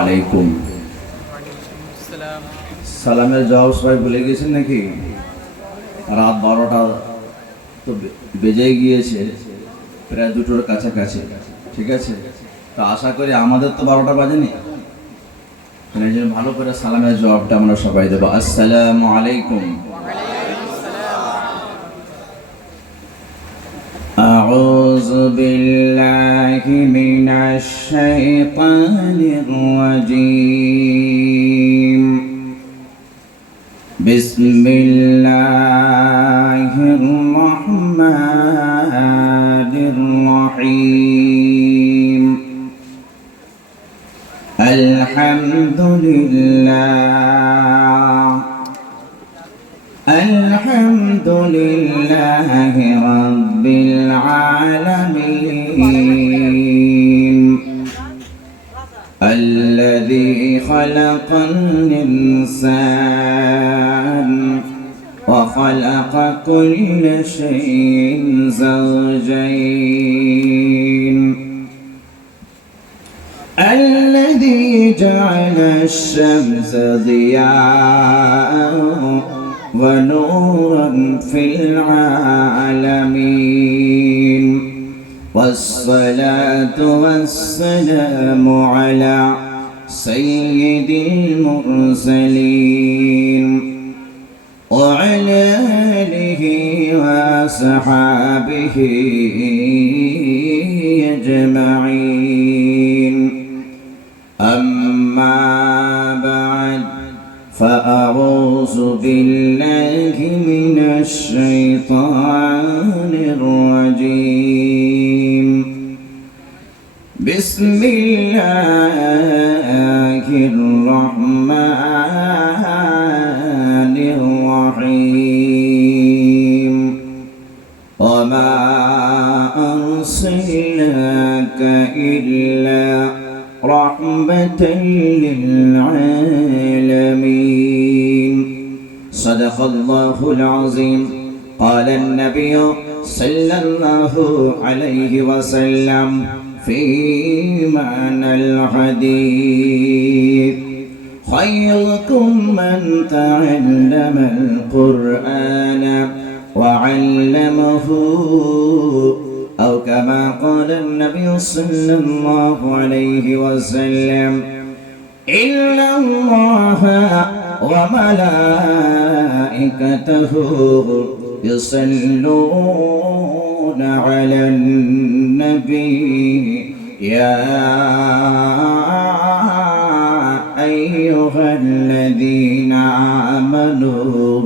আলাইকুম। সালামের জবাব সবাই ভুলে গেছেন নাকি? রাত 12টা তো বেজেই গিয়েছে, প্রায় 2টোর কাছাকাছি। ঠিক আছে, তো আশা করি আমাদের তো 12টা বাজেনি। এই জন্য ভালো করে সালামের জবাবটা আমরা সবাই দেবো। আসসালামু আলাইকুম। أعوذ بالله من الشيطان الرجيم. بسم الله الرحمن الرحيم. الحمد لله رب العالمين الذي خلق الإنسان وخلق كل شيء زوجين الذي جعل الشمس ضياء ونورا في العالمين والصلاة والسلام على سيد المرسلين وعلى آله وصحابه أجمعين. أما بعد، فأعوذ بالله من الشيطان الرجيم. بسم الله الرحمن الرحيم. وما أرسلناك إلا رحمة للعالمين. صدق الله العظيم. قال النبي صلى الله عليه وسلم في معنى الحديث: خيركم من تعلم القرآن وعلمه، أو كما قال النبي صلى الله عليه وسلم: إن الله وملائكته يصلون على النبي يا أيها الذين آمنوا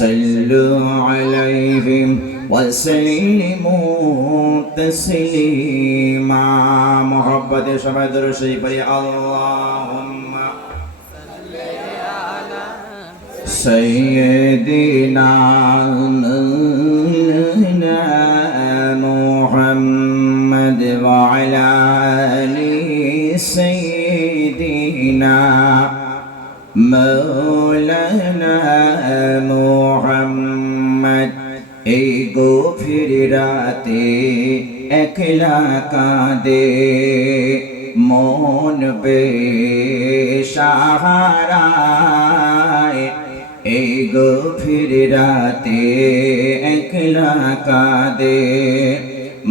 صلوا عليهم وسلموا تسليما. محبت شباب درشي بري اللهم صل على سيدنا محمد وعلى آل سيدنا مولانا محمد. এই গভীর রাতে একলা কাঁদে মন বেসাহারায়, এই গভীর রাতে একলা কাঁদে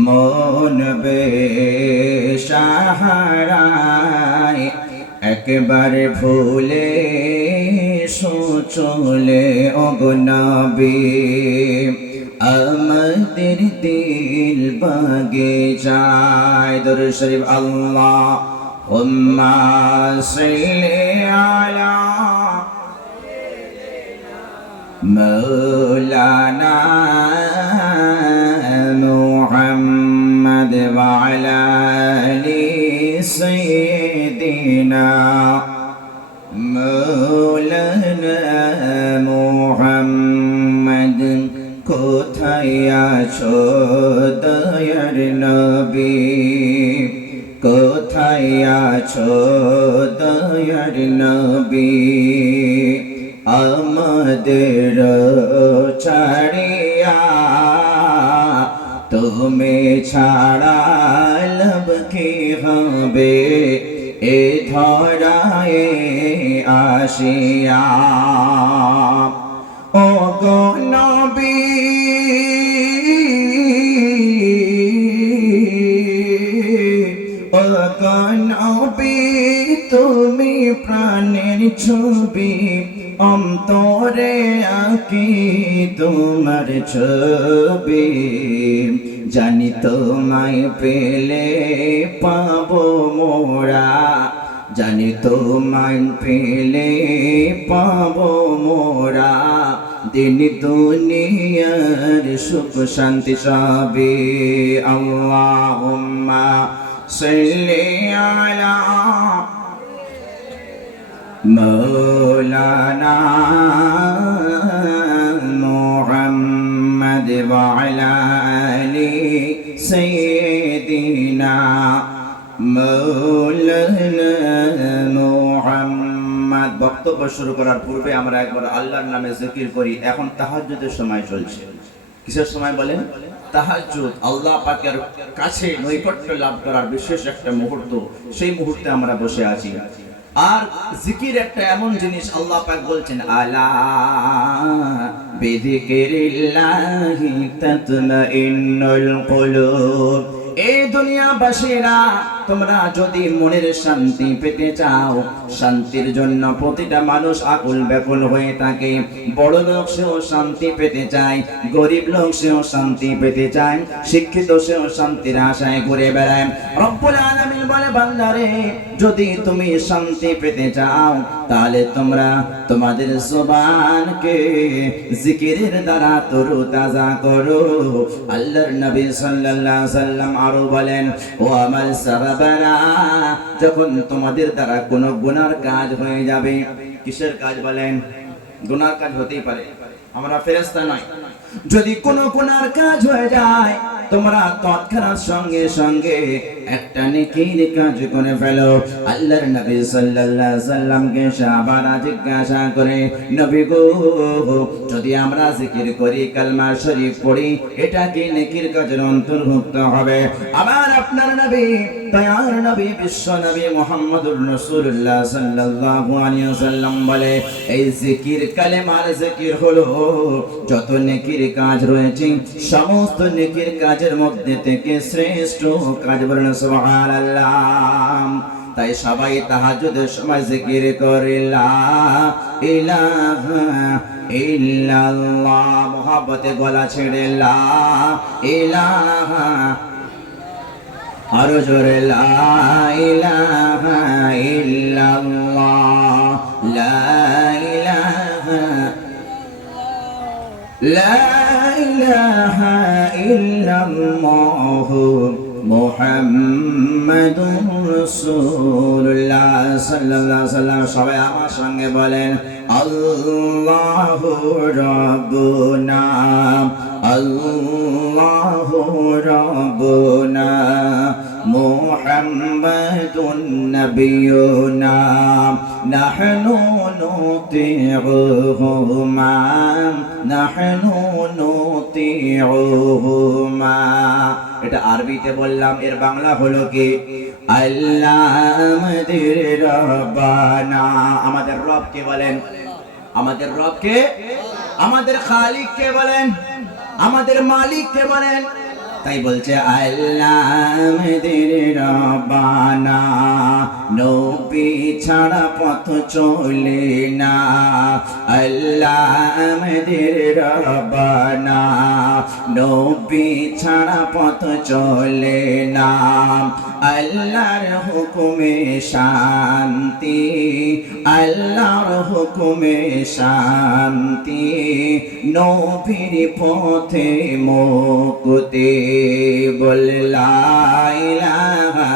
মন বেসাহারায়। একবার ভুলে চলে ওগো নবী, আমাদের দিল বাগিচায়। দরুদ শরীফ আল্লাহুম্মা সাল্লি আলা মাওলানা মুহাম্মদ ওয়া আলা আলি সাইয়্যিদিনা মাওলানা মুহাম্মদ। কোথায় আছো দয়ার নবী, কোথায় আছো দয়ার নবী, আমাদের ছাড়িয়া তুমি ছাড়া লাভ কি হবে এ ধরায় আসিয়া ও গো নবী ও গো নবী তুমি প্রাণের ছবি অন্তরে আঁকি তোমার ছবি জানি তোমায় পেলে পাবো মোরা জানি তোমায় পেলে পাবো মোরা দিন দুনিয়ার সুখ শান্তি সবে আল্লাহুম্মা সাল্লি আলা مولانا محمد وعلى آل سيدنا مولانا محمد বক্তব্য শুরু করার পূর্বে আমরা একবার আল্লাহর নামে জিকির করি। এখন তাহাজ্জুদের সময় চলছে। কিসের সময় বলেন? তাহাজ্জুদ। আল্লাহ পাকের কাছে নৈকট্য লাভ করার বিশেষ একটা মুহূর্ত, সেই মুহূর্তে আমরা বসে আছি। আর জিকির একটা এমন জিনিস, আল্লাহ পাক বলছেন আলা বিযিকিরিল্লাহি তাতমাইন্নুল কুলুব। এই দুনিয়াবাসীরা তোমরা যদি মনের শান্তি পেতে চাও, শান্তির জন্য প্রতিটা মানুষ আকুল ব্যাকুল হয়ে থাকে। বড় লোক সেও শান্তি পেতে চায়, গরিব লোক সেও শান্তি পেতে চায়, শিক্ষিত সেও শান্তির আশায় ঘুরে বেড়ায়। রব্বুল আলামিন বলে বান্দারে, যদি তুমি শান্তি পেতে চাও তাহলে তোমরা তোমাদের জবানকে জিকিরের দ্বারা তরুতাজা করো। আল্লাহর নবী সাল্লাল্লাহু আলাইহি সাল্লাম আরো বলেন, ও আমার সাহাবারা, যখন তোমাদের দ্বারা কোনো গুনার কাজ হয়ে যাবে। কিসের কাজ বলেন? গুনার কাজ হতেই পারে, আমরা ফেরেশতা নয়। যদি কোনো গুনার কাজ হয়ে যায়, তোমরা তৎক্ষণাৎ সঙ্গে সঙ্গে একটা নেকির কাজ করে ফেলো। আল্লাহর নবী সাল্লাল্লাহু আলাইহি সাল্লামকে সাহাবারা জিজ্ঞাসা করে, নবী গো, যদি আমরা জিকির করি, কালমা শরীফ পড়ি, এটা কি নেকির কাজের অন্তর্ভুক্ত হবে? আমার আপনার নবী, দয়ার নবী, বিশ্ব নবী মুহাম্মদুর রাসূলুল্লাহ সাল্লাল্লাহু আলাইহি ওয়াসাল্লাম বলে, এই জিকির কালেমার জিকির হলো যত নেকির কাজ রয়েছে সমস্ত নেকির কাজের মধ্যে থেকে শ্রেষ্ঠ কাজ। বলেন সুবহানাল্লাহ। তাই সবাই তাহাজ্জুদের সময় জিকির করে লা ইলাহা ইল্লাল্লাহ। মুহাব্বতে গলা ছেড়ে লা ইলাহা, আরো জোরে লা ইলাহা ইল্লাল্লাহ, লা ইলাহা লা ইলাহা ইল্লাল্লাহ মুহাম্মাদুর রাসূলুল্লাহ সাল্লাল্লাহু আলাইহি ওয়াসাল্লাম। সবাই আমার সঙ্গে বলেন, আল্লাহু রাব্বুনা, আল্লাহু রাব্বুনা, মুহাম্মাদুন নাবিয়ুনা, নাহনু নুতিউহুমা, নাহনু নুতিউহুমা। এটা আরবিতে বললাম, এর বাংলা হলো কি? আল্লাহ আমাদের রব্বানা। আমাদের রব কে বলেন? আমাদের রব কে? আমাদের খালিক কে বলেন? আমাদের মালিক কে বলেন? তাই বলছে আল্লাহ আমাদের রব্বানা, নবী ছাড়া পথ চলে না। আল্লাহ আমাদের রব্বানা, নবী ছাড়া পথ চলে না। আল্লাহর হুকুমে শান্তি, আল্লাহর হুকুমে শান্তি, নবীর পথে মুক্তি। বল লা ইলাহা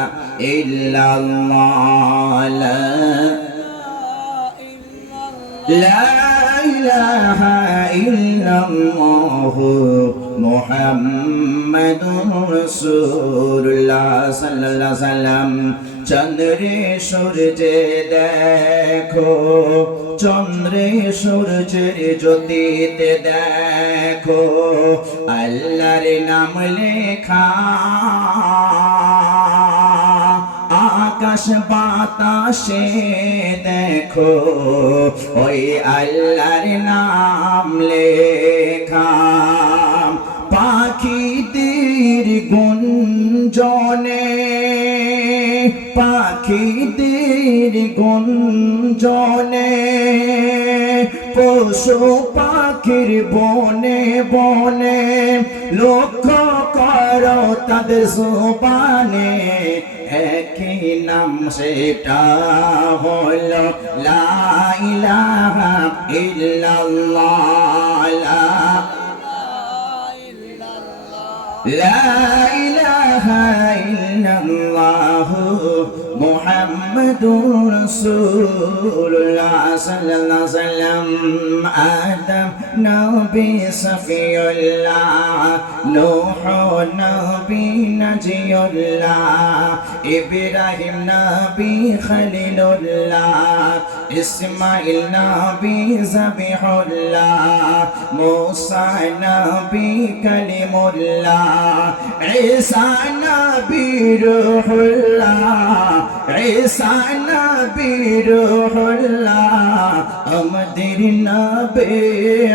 ইল্লাল্লাহ, লা ইলাহা ইল্লাল্লাহ মুহাম্মাদুর রাসূলুল্লাহ সাল্লাল্লাহু আলাইহি সাল্লাম। চন্দ্রে সূর্যে দেখো, চন্দ্রে সূর্যের জ্যোতিতে দেখো, আল্লাহর নাম লেখা আকাশ বাতাসে দেখো ওই আল্লাহর নাম লেখা, পাখিদের গুঞ্জনে, পাখিদের গুঞ্জনে, পশু পাখির বনে বনে, লক্ষ্য করো তাদের জবানে একই নাম, সেটা হলো লা ইলাহা ইল্লাল্লাহ, লা ইলাহা ইল্লাল্লাহ মুহাম্মাদুর রাসূলুল্লাহ সাল্লাল্লাহু আলাইহি ওয়াসাল্লাম। আদম নবী সফিউল্লাহ, নূহ নবী নাজিউল্লাহ, ইব্রাহিম নবী খলিলুল্লাহ, ইসমাঈল নবী যাবিহুল্লাহ, মূসা নবী কালিমুল্লাহ, ঈসা নবী রূহুল্লাহ, ঈসা নবী রূহুল্লাহ, আমাদের নবী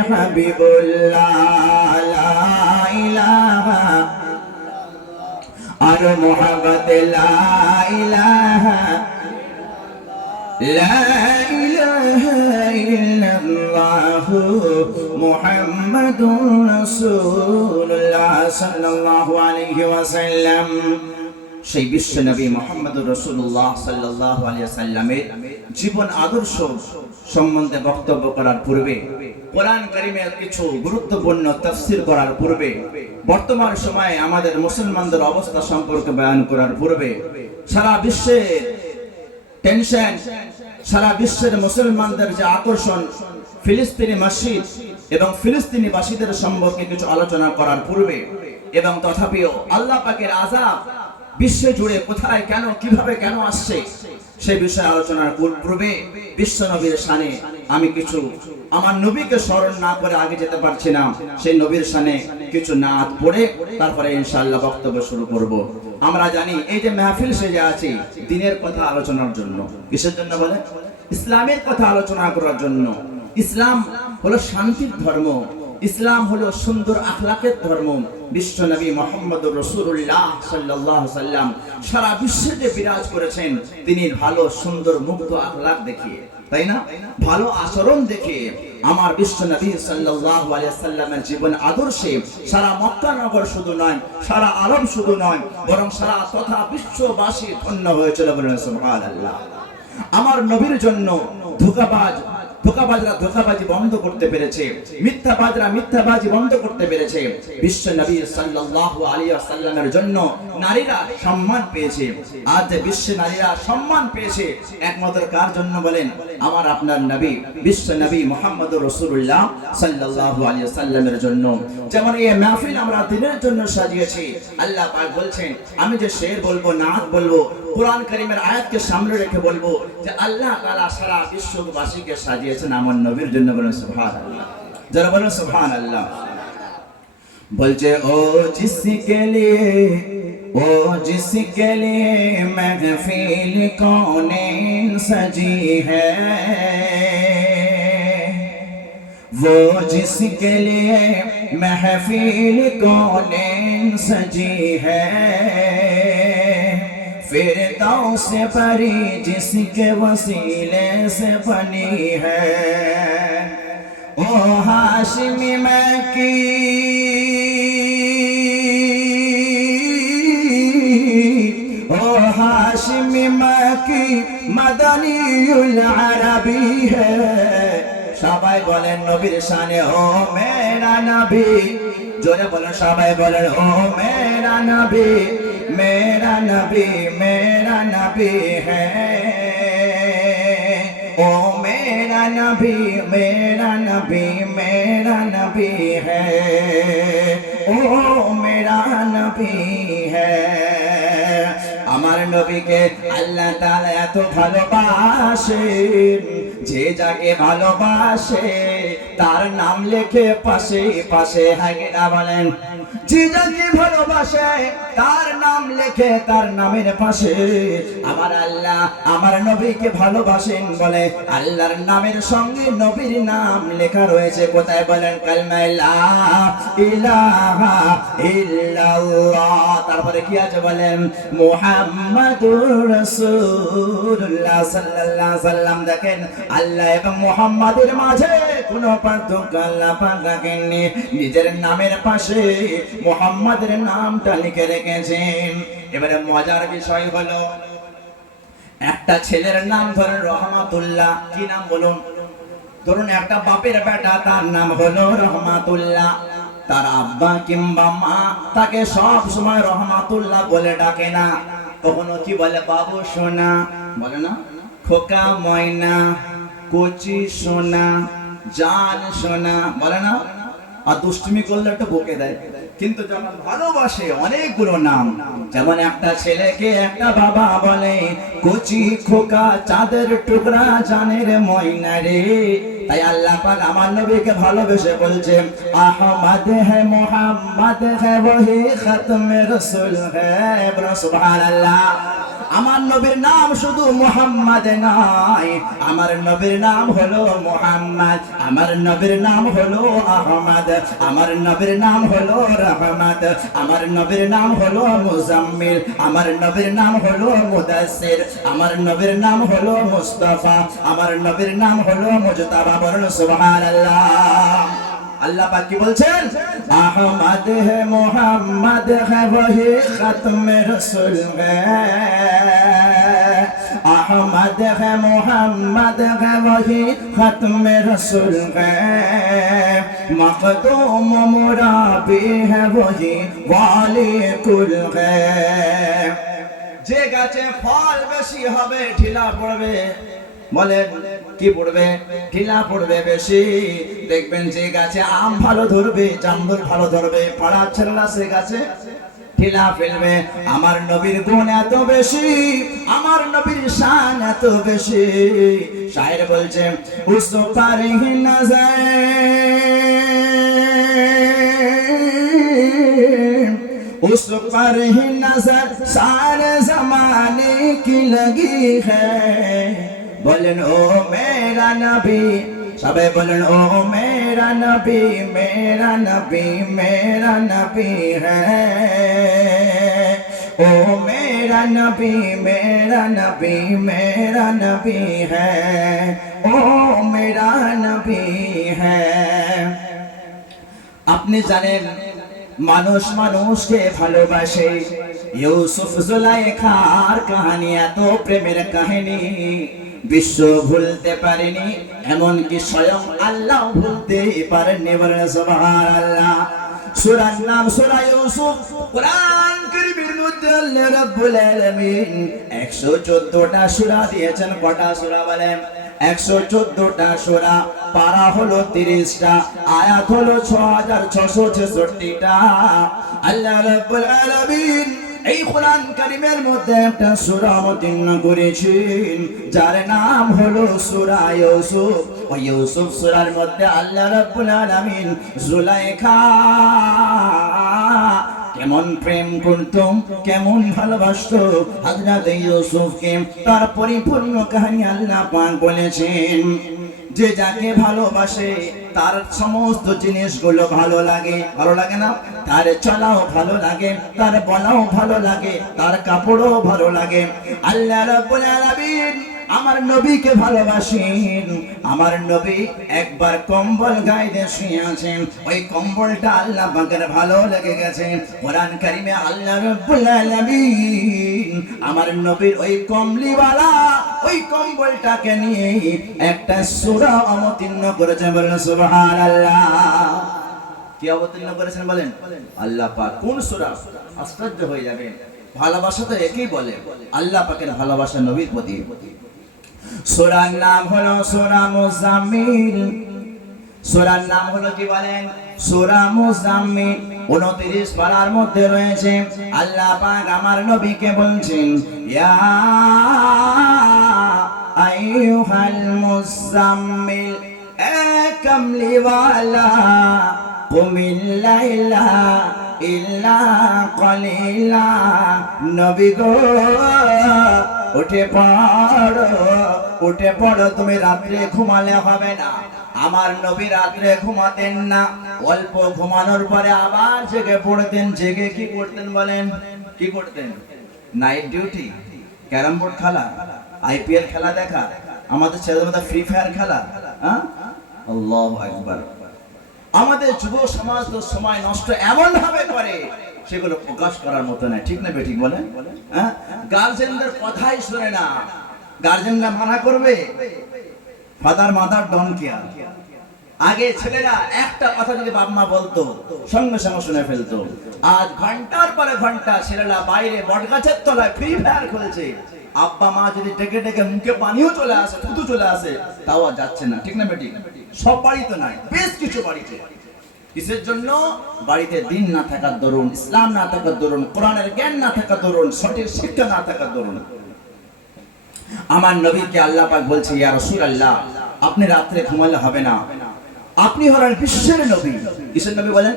হাবিবুল্লাহ। লা ইলাহা আর মুহাম্মদ, লা ইলাহা, লা ইলাহা ইল্লাল্লাহ মুহাম্মাদুর রাসূলুল্লাহ সাল্লাল্লাহু আলাইহি ওয়াসাল্লাম। সেই বিশ্ব নবী মুহাম্মদুর রাসূলুল্লাহ সাল্লাল্লাহু আলাইহি ওয়াসাল্লামের জীবন আদর্শ সম্বন্ধে বক্তব্য করার পূর্বে, কোরআন কারীমের কিছু গুরুত্বপূর্ণ তাফসীর করার পূর্বে, বর্তমান সময়ে আমাদের মুসলমানদের অবস্থা সম্পর্কে বয়ান করার পূর্বে, সারা বিশ্বের টেনশন, সারা বিশ্বের মুসলমানদের যে আকর্ষণ ফিলিস্তিনি মসজিদ এবং ফিলিস্তিনি বাসীদের সম্পর্কে কিছু আলোচনা করার পূর্বে, এবং তথাপিও আল্লাহ পাকের আযাব বিশ্ব জুড়ে কোথায়, কেন, কিভাবে, কেন আসছে সে বিষয়ে আলোচনার পূর্বে বিশ্ব নবীর শানে আমি কিছু, আমার নবীকে স্মরণ না করে আগে যেতে পারছি না, সেই নবীর শানে কিছু নাত পড়ে তারপরে ইনশাআল্লাহ বক্তব্য শুরু করব। আমরা জানি এই যে মাহফিল সেজে আছে দ্বীনের কথা আলোচনার জন্য, কিসের জন্য বলে? ইসলামের কথা আলোচনা করার জন্য। ইসলাম হলো শান্তির ধর্ম, ইসলাম হলো সুন্দর আখলাকের ধর্ম। বিশ্ব নবী মুহাম্মদুর রাসূলুল্লাহ সাল্লাল্লাহু আলাইহি ওয়াসাল্লাম সারা বিশ্বে যে বিরাজ করেছেন, তিনি ভালো সুন্দর মুগ্ধ আখলাক দেখিয়ে, তাই না, ভালো আচরণ দেখিয়ে আমার বিশ্ব নবী সাল্লাল্লাহু আলাইহি ওয়াসাল্লামের জীবন আদর্শে সারা মক্কা নগর শুধু নয়, সারা আরব শুধু নয়, বরং সারা তথা বিশ্ববাসী ধন্য হয়েছিল, বলেন সুবহানাল্লাহ। আমার নবীর জন্য ধোঁকাবাজরা ধোঁকাবাজি বন্ধ করতে পেরেছে, মিথ্যাবাজরা মিথ্যাবাজি বন্ধ করতে পেরেছে। বিশ্ব নবী সাল্লাল্লাহু আলাইহি ওয়াসাল্লামের জন্য নারীরা সম্মান পেয়েছে। আজ বিশ্ব নারীরা সম্মান পেয়েছে একমাত্র কার জন্য বলেন? আমার আপনার নবী বিশ্ব নবী মুহাম্মদুর রাসূলুল্লাহ সাল্লাল্লাহু আলাইহি ওয়াসাল্লামের জন্য। যেমন এই মাহফিল আমরা দিনের জন্য সাজিয়েছি, আল্লাহ পাক বলছেন আমি যে শের বলবো, নাত বলবো, কোরআন কারীমের আয়াতকে সামনে রেখে বলবো যে আল্লাহ তাআলা সারা বিশ্ববাসীকে সাজিয়েছেন আমার নবীর জন্য, বলেন সুবহানাল্লাহ। যারা বলেন সুবহানাল্লাহ। বলছে ও জিসকে লিয়ে महफिल कौन सजी है, वो जिसके लिए महफिल कौन सजी है, फिरदौस परी जिसके वसीले से बनी है, ओ हाशिमी मक्की, ओ हाशिमी मक्की मदनीउल अरबी है। সবাই বলেন নবীর শানে ও মেরা নবী, জোরে বলেন সবাই বলেন ও মেরা নবী, मेरा नबी है, ओ मेरा नबी है, ओ मेरा नबी है। আমার নবীকে আল্লাহ তাআলা এত ভালোবাসেন, যে যাকে ভালোবাসে তার নাম লেখে পাশে পাশে। হ্যাঁ বলেন যে যাকে ভালোবাসে তার নাম লেখে তার নামের পাশে। আমার আল্লাহ আমার নবীকে ভালোবাসেন বলে আল্লাহর নামের সঙ্গে নবীর নাম লেখা রয়েছে। কোথায় বলেন? কালমা লা ইলাহা ইল্লাল্লাহ। তারপরে কি আছে বলেন? মুহাম্মাদুর রাসূলুল্লাহ সাল্লাল্লাহু আলাইহি সাল্লাম। দেখেন আল্লাহ এবং মুহাম্মাদের মাঝে কোনো পার্থক্য আল্লাহ পাক রাখেননি। নিজের নামের পাশে মুহাম্মাদের নামটা লিখে রেখেছেন। এবারে মজার বিষয় হলো একটা ছেলের নাম ধরেন রহমাতুল্লাহ। কি নাম বলুন? ধরুন একটা বাপের বেটা, তার নাম হলো রহমাতুল্লাহ। তার আব্বা কিংবা মা তাকে সব সময় রহমাতুল্লাহ বলে ডাকে না। কখনো কি বলে? বাবু সোনা বলে না, খোকা ময়না, কচি সোনা, জান সোনা বলে না। আর দুষ্টুমি করলে একটু বকে দেয়। কিন্তু যখন ভালোবাসে অনেকগুলো নাম। যেমন একটা ছেলেকে একটা বাবা বলে কচি খোকা, চাঁদের টুকরা, জানের ময়না রে। তাই আল্লাহ পাক আমার নবীকে ভালোবেসে বলছে আহমদ হে মোহাম্মদ হে ওহি খতমে রাসূল হে। সুবহানাল্লাহ। আমার নবীর নাম শুধু মুহাম্মদ নয়, আমার নবীর নাম হলো মুহাম্মদ, আমার নবীর নাম হলো আহমদ, আমার নবীর নাম হলো রহমত, আমার নবীর নাম হলো মুজাম্মিল, আমার নবীর নাম হলো মুদাসসির, আমার নবীর নাম হলো মুস্তাফা, আমার নবীর নাম হলো মুজতাবা। বলুন সুবহানাল্লাহ। আল্লাহ পাক কি বলছেন? আহমদ হে মুহাম্মদ হে ওহি খতমে রাসূল হে। আহমদ হে মুহাম্মদ হে ওহি খতমে রাসূল হে। মখদুম মুরাবি হে ওহি ওয়ালি কুল হে। যে গাছে ফল বেশি হবে ঢিলা পড়বে। বলেন কি পড়বে? ঢিলা পড়বে বেশি। দেখবেন যে গাছে আম ভালো ধরবে, জামরুল ভালো ধরবে, পাড়ার ছেলেরা সে গাছে ঢিলা ফেলবে। আমার নবীর গুণ এত বেশি, আমার নবীর শান এত বেশি। শায়ের বলছে উস পার হি নজর, उस पर ही नजर सारे जमाने की लगी है। बोलन ओ मेरा नबी, सबे बोलन ओ मेरा नबी, मेरा नबी, मेरा नबी है। ओ मेरा नबी, मेरा नबी, मेरा नबी है। ओ मेरा नबी है। আপনি জানেন মানুষ মানুষকে ভালোবাসে। ইউসুফ জুলাইখার কাহিনী এত প্রেমের কাহিনী বিশ্ব ভুলতে পারেনি, এমনকি স্বয়ং আল্লাহ ভুলতে পারেননি। বলেন সুবহানাল্লাহ। সূরার নাম সূরা ইউসুফ। কোরআন কারীমের মধ্যে আল্লাহ রাব্বুল আলামিন 114টা সূরা দিয়েছেন। কটা সূরা বলেন? 114টা সূরা। পারা হলো 30টা, আয়াত হলো 6666টা। আল্লাহ রাব্বুল আলামিন এই কোরআন কারীমের মধ্যে একটা সূরা অবতীর্ণ করেছেন যার নাম হলো সূরা ইউসুফ। ওই ইউসুফ সূরার মধ্যে আল্লাহ রাব্বুল আলামিন জুলাইখা কেমন প্রেম করতো, কেমন ভালোবাসতো হযরত ইউসুফকে, তার পরিপূর্ণ কাহিনী আল্লাহ পাক বলেছেন। যে যাকে ভালোবাসে তার সমস্ত জিনিসগুলো ভালো লাগে। ভালো লাগে না? তার চলাও ভালো লাগে, তার বলাও ভালো লাগে, তার কাপড়ও ভালো লাগে। আল্লাহ রাব্বুল আলামিন আমার নবীকে ভালোবাসেন। আমার নবী একবার কম্বল গায়ে দিয়ে শুয়ে আছেন, ওই কম্বলটা আল্লাহ পাকের ভালো লেগে গেছে। কোরআন কারীমে আল্লাহ রাব্বুল আলামিন আমার নবীর ওই কমলিওয়ালা ওই কম্বলটাকে নিয়ে একটা সূরা অবতীর্ণ করেছেন। বলেন সুবহানাল্লাহ। কি অবতীর্ণ করেছেন বলেন? আল্লাহ পাক। কোন সূরা? আশ্চর্য হয়ে যাবেন। ভালোবাসা তো একই বলে, আল্লাহ পাকের ভালোবাসা নবীর প্রতি। সূরার নাম হলো সূরা মুজাম্মিল। সূরার নাম হলো কি বলেন? সূরা মুজাম্মিল। 29 পারার মধ্যে রয়েছে। আল্লাহ পাক আমার নবীকে বলছেন ইয়া আইয়ুহাল মুজাম্মিল, এ কামলিওয়ালা কুমিল লাইলা ইল্লা কলিলা। নবী গো উঠে পড়ো, উঠে পড়ো, তুমি রাত্রে ঘুমালে হবে না। আমার নবী রাত্রে ঘুমাতেন না, অল্প ঘুমানোর পরে আবার জেগে পড়তেন। জেগে কি করতেন বলেন? কি করতেন? নাইট ডিউটি, ক্যারাম বোর্ড খেলা, আইপিএল খেলা দেখা, আমাদের ছেলেদের মধ্যে ফ্রি ফায়ার খেলা। হ্যাঁ, আল্লাহু আকবার। আমাদের যুব সমাজ তো সময় নষ্ট এমন ভাবে করে, সেগুলো প্রকাশ করার মতো না। ঠিক না বেঠিক বলেন? হ্যাঁ, গার্জেনদের কথাই শুনে না। গার্জেনরা মানা করবে, ফাদার মাদার ডন কেয়ার। আগে ছেলেরা একটা কথা যদি বাপ মা বলতো সঙ্গে সঙ্গে শুনে ফেলতো। আজ ঘন্টার পরে ঘন্টা ছেলেরা বাইরে বটগাছের তলায় ফ্রি ফায়ার খেলছে। আব্বা মা যদি ডেকে ডেকে মুখে পানিও চলে আসে, থুতু চলে আসে, তাও আর যাচ্ছে না। ঠিক না বেটি? সব বাড়িতে নাই, বেশ কিছু বাড়িতে। কিসের জন্য? বাড়িতে দিন না থাকার দরুন, ইসলাম না থাকার দরুন, কোরআনের জ্ঞান না থাকার দরুন, সঠিক শিক্ষা না থাকার দরুন। আমার নবীকে আল্লাহ পাক বলছে, ইয়া রাসূলুল্লাহ, আপনি রাত্রে ঘুমালে হবে না। আপনি হলেন বিশ্বের নবী। কিসের নবী বলেন?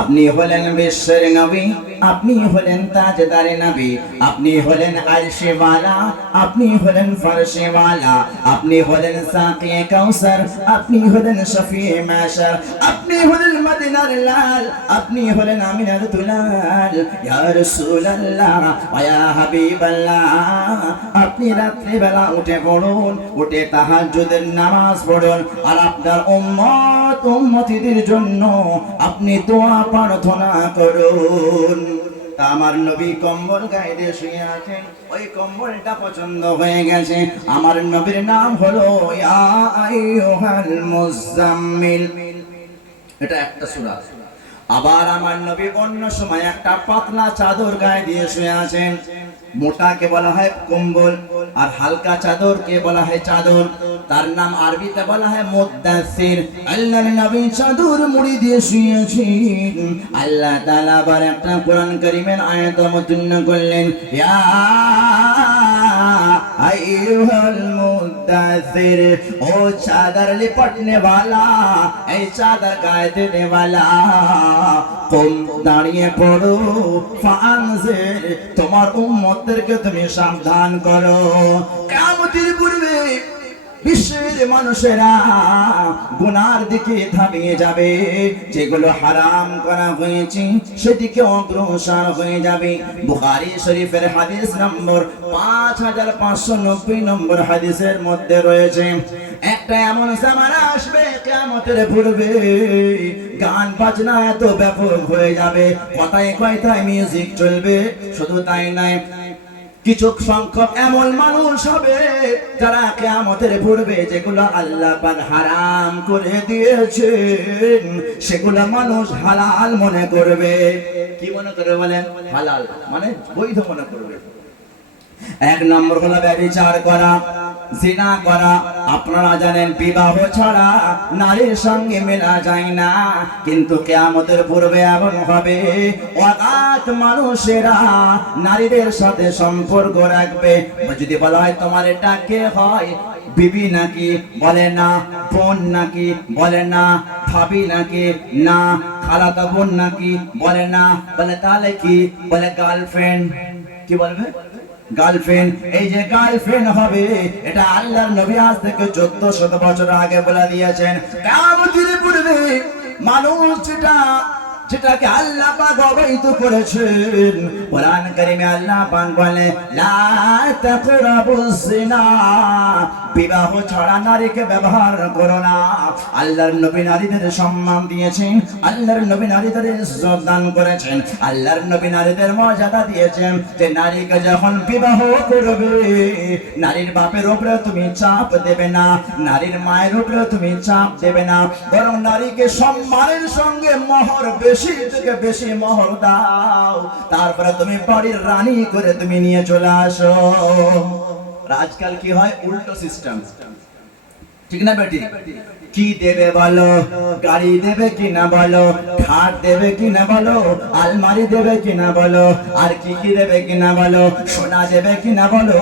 আপনি হলেন বিশ্বের নবী, আপনি হলেন তাজদারে নবী, আপনি হলেন আরশে ওয়ালা, আপনি হলেন ফরশে ওয়ালা, আপনি হলেন সাকিয়ে কাউসার, আপনি হলেন শফিয়ে মাশার, আপনি হলেন মদিনার লাল, আপনি হলেন আমিনার দুলাল। ইয়া রাসূলুল্লাহ ওয়া ইয়া হাবিবাল্লাহ, আপনি রাত্রি বেলা উঠে পড়ুন, উঠে তাহাজ্জুদের নামাজ পড়ুন, আর আপনার উম্মতিদের জন্য আপনি দোয়া প্রার্থনা করুন। আমার নবী কম্বল গায়ে দিয়ে শুয়ে আছেন, ওই কম্বলটা পছন্দ হয়ে গেছে। আমার নবীর নাম হলো ইয়া আইয়ুহাল মুজাম্মিল। এটা একটা সূরা। আবার আমার নবী অন্য সময় একটা পাতলা চাদর গায়ে দিয়ে শুয়ে আছেন। মোটাকে বলা হয় কম্বল, আর হালকা চাদরকে বলা হয় চাদর। তার নাম আরবিতে বলা হয় মুদ্দাসির। আল্লাহর নবী চাদর মুড়ি দিয়ে শুয়েছেন। আল্লাহ তাআলা আবার একটা কোরআন কারীমের আয়াত অবতীর্ণ করলেন, ইয়া আইয়ুহাল মুদ্দাসির, ও চাদর লিপটনে वाला, এই চাদর গায়ে দেনে वाला, কুম দাঁড়িয়ে পড়ো, ফানজির, তোমার উম্মতদেরকে তুমি সাবধান করো। কিয়ামতের পূর্বে বিশ্বের মানুষেরা গুনার দিকে ধাবিয়ে যাবে, যেগুলো হারাম করা হয়েছে সেদিকে অগ্রসর হয়ে যাবে। বুখারী শরীফের হাদিস নম্বর 5590 নম্বর হাদিসের মধ্যে রয়েছে, একটা এমন জামানা আসবে কিয়ামতের পূর্বে গান বাজনা এত ব্যাপক হয়ে যাবে, কথায় কথায় মিউজিক চলবে। শুধু তাই নয়, কিছু সংখ্যক এমন মানুষ হবে যারা কিয়ামতের পূর্বে যেগুলো আল্লাহ পাক হারাম করে দিয়েছেন সেগুলো মানুষ হালাল মনে করবে। কি মনে করবে বলেন? হালাল মানে বৈধ মনে করবে। এক নম্বর হলো ব্যভিচার করা, জিনা করা। আপনারা জানেন বিবাহ ছাড়া নারীর সঙ্গে মেলা যায় না, কিন্তু কিয়ামতের পূর্বে এমন হবে অগাধ মানুষেরা নারীদের সাথে সম্পর্ক রাখবে। যদি বলা হয় তোমার এটা কে হয়, বিবি নাকি? বলে না। বোন নাকি? বলে না। ভাবি নাকি? না। খালাতো বোন নাকি? বলে না। বলে তাহলে কি? বলে গার্লফ্রেন্ড। কি বলবে? গার্লফ্রেন্ড। এই যে গার্লফ্রেন্ড হবে, এটা আল্লাহর নবী আজ থেকে 1400 বছর আগে বলে দিয়েছেন। কিয়ামতের পূর্বে মানুষ যেটাকে আল্লাহ পাক অবৈধ করেছেন, কোরআন কারীমে আল্লাহ পাক বলে লা তাকরাবুজ জিনা, বিবাহ ছাড়া নারীকে ব্যবহার করো না। আল্লাহর নবী নারীদের সম্মান দিয়েছেন, আল্লাহর নবী নারীদের ইজ্জত দান করেছেন, আল্লাহর নবী নারীদের মর্যাদা দিয়েছেন যে নারীকে যখন বিবাহ করবে নারীর বাপের উপরে তুমি চাপ দেবে না, নারীর মায়ের উপরে তুমি চাপ দেবে না, বরং নারীকে সম্মানের সঙ্গে মোহর বেশি থেকে বেশি মোহর দাও, তারপরে তুমি বাড়ির রানী করে তুমি নিয়ে চলে আসো। আজকাল কি হয়? উল্টো সিস্টেম। ঠিক না বেটি? কি দেবে বলো? গাড়ি দেবে কিনা বলো, খাট দেবে কিনা বলো, আলমারি দেবে কিনা বলো, আর কি কি দেবে কিনা বলো, সোনা দেবে কিনা বলো,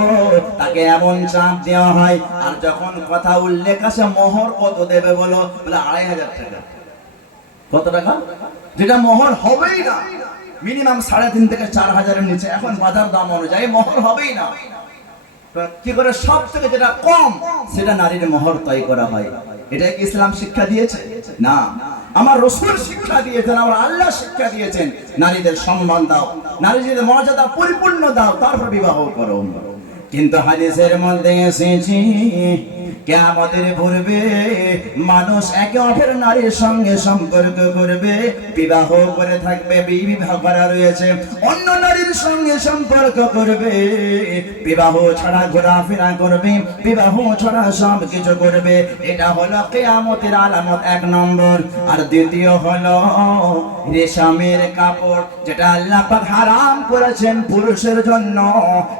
তাকে এমন চাপ দেওয়া হয়। আর যখন কথা উল্লেখ আসে মোহর কত দেবে বলো, বলে 2500 টাকা। কত টাকা? যেটা মোহর হবেই না, মিনিমাম 3.5 থেকে 4,000-এর নিচে এখন বাজার দাম অনুযায়ী মোহর হবেই না। কি করে সব থেকে যেটা কম সেটা নারীর মোহর তয় করা হয়। এটা কি ইসলাম শিক্ষা দিয়েছে? না, আমার রাসূল শিক্ষা দিয়েছেন, আমার আল্লাহ শিক্ষা দিয়েছেন, নারীদের সম্মান দাও, নারীদের মর্যাদা পরিপূর্ণ দাও, তারপর বিবাহ করো। কিন্তু হাদিসের মধ্যে এসেছে কিয়ামতের পূর্বে মানুষ একে অপরের নারীর সঙ্গে সম্পর্ক করবে, বিবাহ করে থাকবে, বিবাহ করা রয়েছে, অন্য নারীর সঙ্গে সম্পর্ক করবে, বিবাহ ছাড়া ঘোরাফেরা করবে, বিবাহ ছাড়া সব কিছু করবে। এটা হলো কিয়ামতের আলামত 1 নম্বর। আর দ্বিতীয় হলো রেশমের কাপড়, যেটা আল্লাহ পাক হারাম করেছেন পুরুষের জন্য।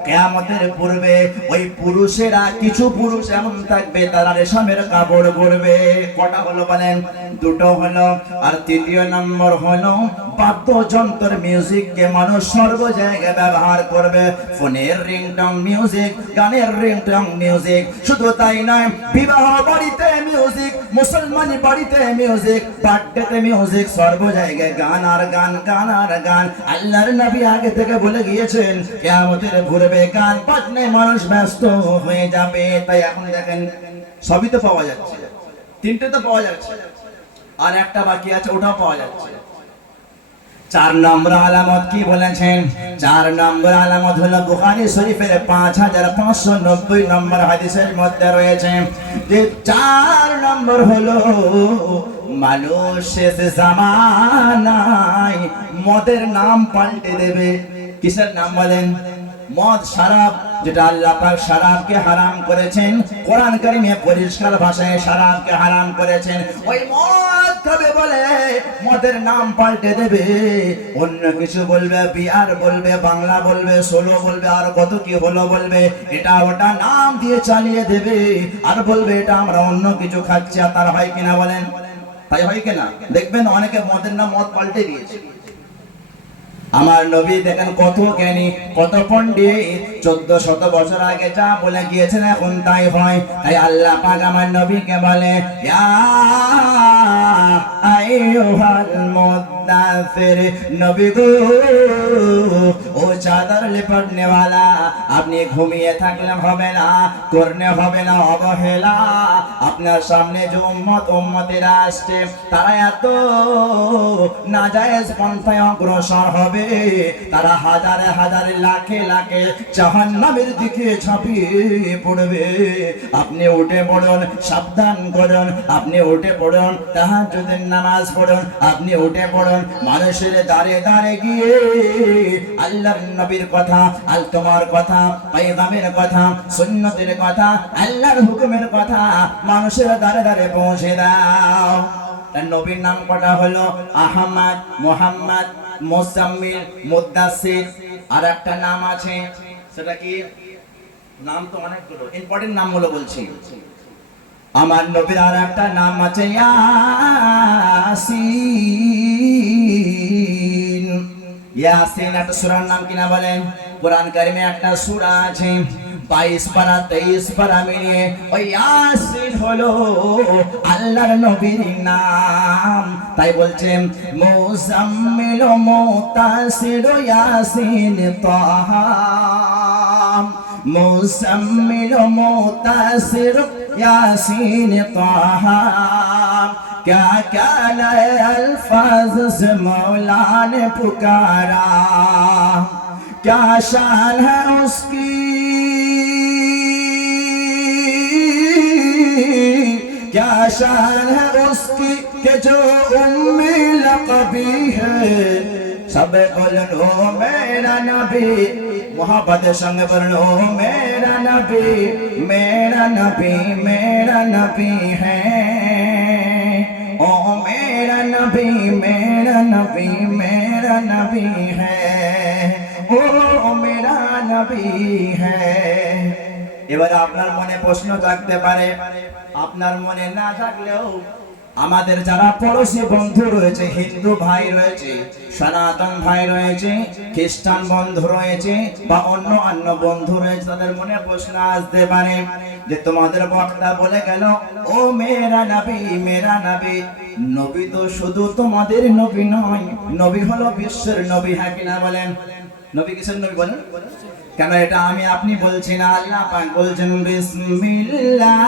কিয়ামতের পূর্বে ওই পুরুষেরা, কিছু পুরুষ এমন থাকবে তারা রেশমের কাপড় পরবে। কটা হলো বলেন? 2টো হলো। আর তৃতীয় নম্বর হলো বাদ্যযন্ত্র, মিউজিককে মানুষ সর্ব জায়গায় ব্যবহার করবে। ফোনের রিংটং মিউজিক, গানের রিংটং মিউজিক। শুধু তাই নয়, বিবাহ বাড়িতে মিউজিক, মুসলমানি বাড়িতে মিউজিক, বার্থডেতে মিউজিক, সর্ব জায়গায় গান আর গান, গান আর গান। আল্লাহর নবী আগে থেকে বলে গিয়েছেন কিয়ামতের পূর্বে গান বাজনায় মানুষ ব্যস্ত হয়ে যাবে। তাই এখন দেখেন সবই তো পাওয়া যাচ্ছে, 3টে তো পাওয়া যাচ্ছে, আর একটা বাকি আছে, ওটাও পাওয়া যাচ্ছে। 4 নম্বর আলামত কি বলেছেন? 4 নম্বর আলামত হলো বুখারী শরীফের 5590 নম্বর হাদিসের মধ্যে রয়েছে যে 4 নম্বর হলো মানুষ শেষ জামানায় মদের নাম পাল্টে দেবে। কিসের নাম বলেন? মদ, শরাব, যেটা আল্লাহ পাক শরাবকে হারাম করেছেন, কোরআন কারীমে পরিষ্কার ভাষায় শরাবকে হারাম করেছেন। ওই মদ খাবে বলে মদের নাম পাল্টে দেবে, অন্য কিছু বলবে, বিয়ার বলবে, বাংলা বলবে, সোলো বলবে, আর কত কি হলো বলবে, এটা ওটা নাম দিয়ে চালিয়ে দেবে, আর বলবে এটা আমরা অন্য কিছু খাচ্ছি। আর তার হয় কিনা বলেন? তাই হয় কিনা? দেখবেন অনেকে মদের নাম মদ পাল্টে দিয়েছে। আমার নবী দেখেন কত জ্ঞানী, কত পণ্ডিত, 1400 বছর আগে যা বলে গিয়েছেন এখন তাই হয়। তাই আল্লাহ পাক আমার নবীকে বলে, ইয়া আইয়ুহাল মুদ্দাসির, নবী গো, ও চাদর লিপটনে ওয়ালা, আপনি ঘুমিয়ে থাকলে হবে না, করলে হবে না অবহেলা। আপনার সামনে যে উম্মতেরা আসছে তারা এত নাজায়েজ পন্থায় অগ্রসর হবে, তারা হাজারে হাজারে লাখে লাখে জাহান্নামের দিকে ঝাঁপিয়ে পড়বে। আপনি উঠে পড়ুন, সাবধান করুন, আপনি উঠে পড়ুন, তাহাজ্জুদের নামাজ পড়ুন, আপনি উঠে পড়ুন, মানুষের দাঁড়ে দাঁড়ে গিয়ে আল্লাহর নবীর কথা, আল তোমার কথা, পয়গামের কথা, সুন্নতের কথা, আল্লাহর হুকুমের কথা মানুষের দাঁড়ে দাঁড়ে পৌঁছে দাও। তার নবীর নাম কটা হলো? আহমদ, মুহাম্মদ, মুজাম্মিল, মুদ্দাসির। আর একটা নাম আছে, সেটা কি? নাম তো অনেকগুলো, ইম্পর্টেন্ট নামগুলো বলছি। আমার নবীর আর একটা নাম আছে ইয়াসিন। ইয়াসিন একটা সূরার নাম কিনা বলেন? কোরআন কারীমে একটা সূরা আছে 22 পারা 23 পারা মিলিয়ে ওই ইয়াসিন হলো আল্লাহর নবীর নাম। তাই বলছেন মুজাম্মিল, মুতাসির, ইয়াসিন, তাহা, মুজাম্মিল, মুতাসির, यासीन ताहा। क्या क्या नए अल्फाज से मौला ने पुकारा, क्या शान है उसकी, क्या शान है उसकी कि जो उम्मी लक़बी है। सब बोलो मेरा नबी, मोहब्बत संग बोलो मेरा नबी, मेरा नबी, मेरा नबी है। ओ मेरा नबी, मेरा नबी, मेरा नबी है। ओ मेरा नबी है। এবার আপনার মনে প্রশ্ন জাগতে পারে, আপনার মনে না জাগলেও আমাদের যারা পড়োশী বন্ধু রয়েছে, হিন্দু ভাই রয়েছে, সনাতন ভাই রয়েছে, খ্রিস্টান বন্ধু রয়েছে, বা অন্য বন্ধু রয়েছে, তাদের মনে প্রশ্ন আসতে পারে যে তোমাদের বক্তা বলে গেল ও মেরা নবী, মেরা নবী। নবী তো শুধু তোমাদের নবী নয়, নবী হলো বিশ্বের নবী, হ্যাঁ কিনা বলেন? নবী কিসের নবী বলেন? কেন এটা আমি আপনি বলছি না, আল্লাহ পাক বলছেন বিসমিল্লাহ।